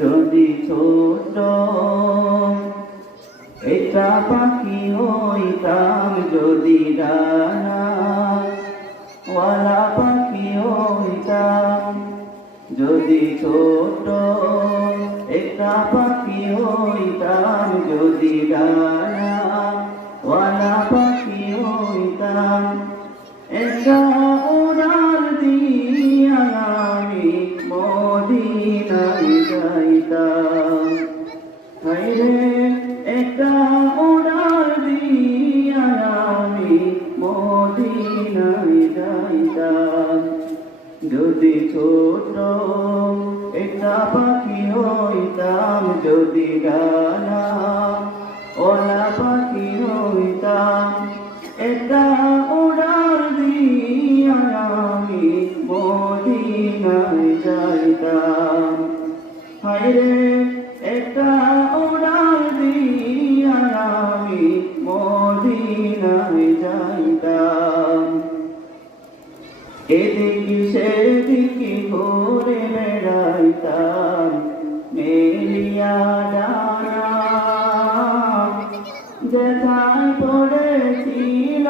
যদি ছোট একটা পাখি হইতাম, যদি ডানাওয়ালা পাখি হইতাম, যদি ছোট একটা পাখি হইতাম, যদি ডানাওয়ালা পাখি হইতাম, একটা উড়াল দিয়া আমি মদিনায় যাইতাম। হায়রে একটা উড়াল দিয়া আমি মদিনায় যাইতাম। যদি ছোট একটা পাখি হইতাম, যদি ডানাওয়ালা পাখি হইতাম, একটা উড়াল দিয়া আমি মদিনায় যাইতাম। হায়রে একটা উড়াল দিয়া আমি মদিনায় যাইতাম। এদিকে সেদিকে ঘুরে বেড়াইতাম মেলিয়া ডানা, যেথায় পড়েছিল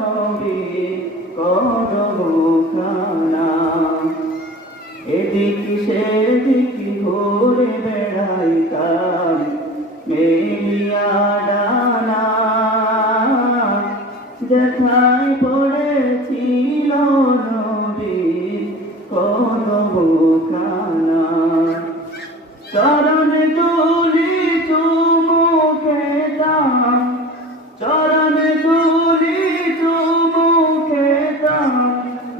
নবীর কদমখানা। এদিকে সেদিকে ঘুরে বেড়াইতাম মেলিয়া ডানা, যেথায় পড়েছিল নবীর কদমখানা। চরণ ধুলি চুমু খেতাম, চরণ ধুলি চুমু খেতাম,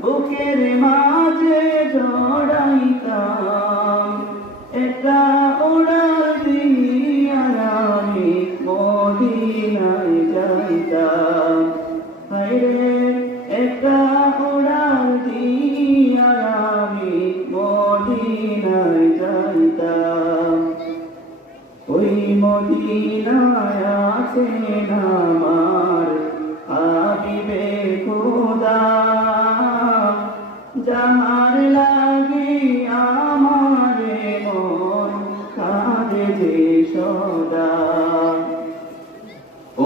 বুকের মাঝে জড়াইতাম। একটা উড়াল দিয়া আমি মদিনায় যাইতাম। হায়রে একটা উড়াল দিয়া আমি মদিনায় যাইতাম। ওই মদিনায় আছেন আমার হাবিবে খোদা, যাহার লাগি আমারে মন কাঁদে যে সদা।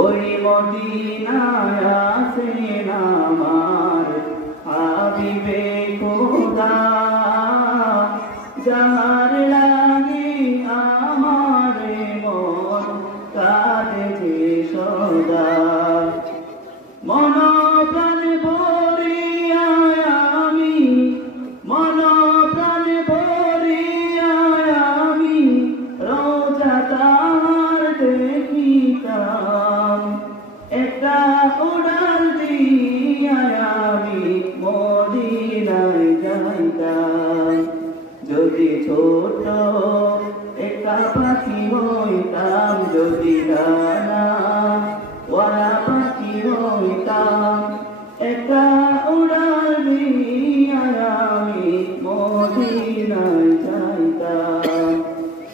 ওই মদিনায় আছেন আমার হাবিবে খোদা, যাহার লাগি আমারে মন কাঁদে যে সদা। মন প্রাণ ভরিয়া আমি, মন প্রাণ ভরিয়া আমি রোজা তাহার দেখিতাম। একটা উড়াল দিয়া আমি মদিনায় যাইতাম। যদি ছোট একটা পাখি হইতাম, যদি ডানাওয়ালা পাখি হইতাম, একটা উড়াল দিয়া আমি মদিনায় যাইতাম।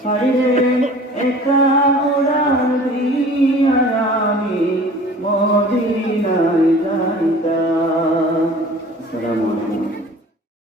হায়রে একটা উড়াল দিয়া আমি মদিনায়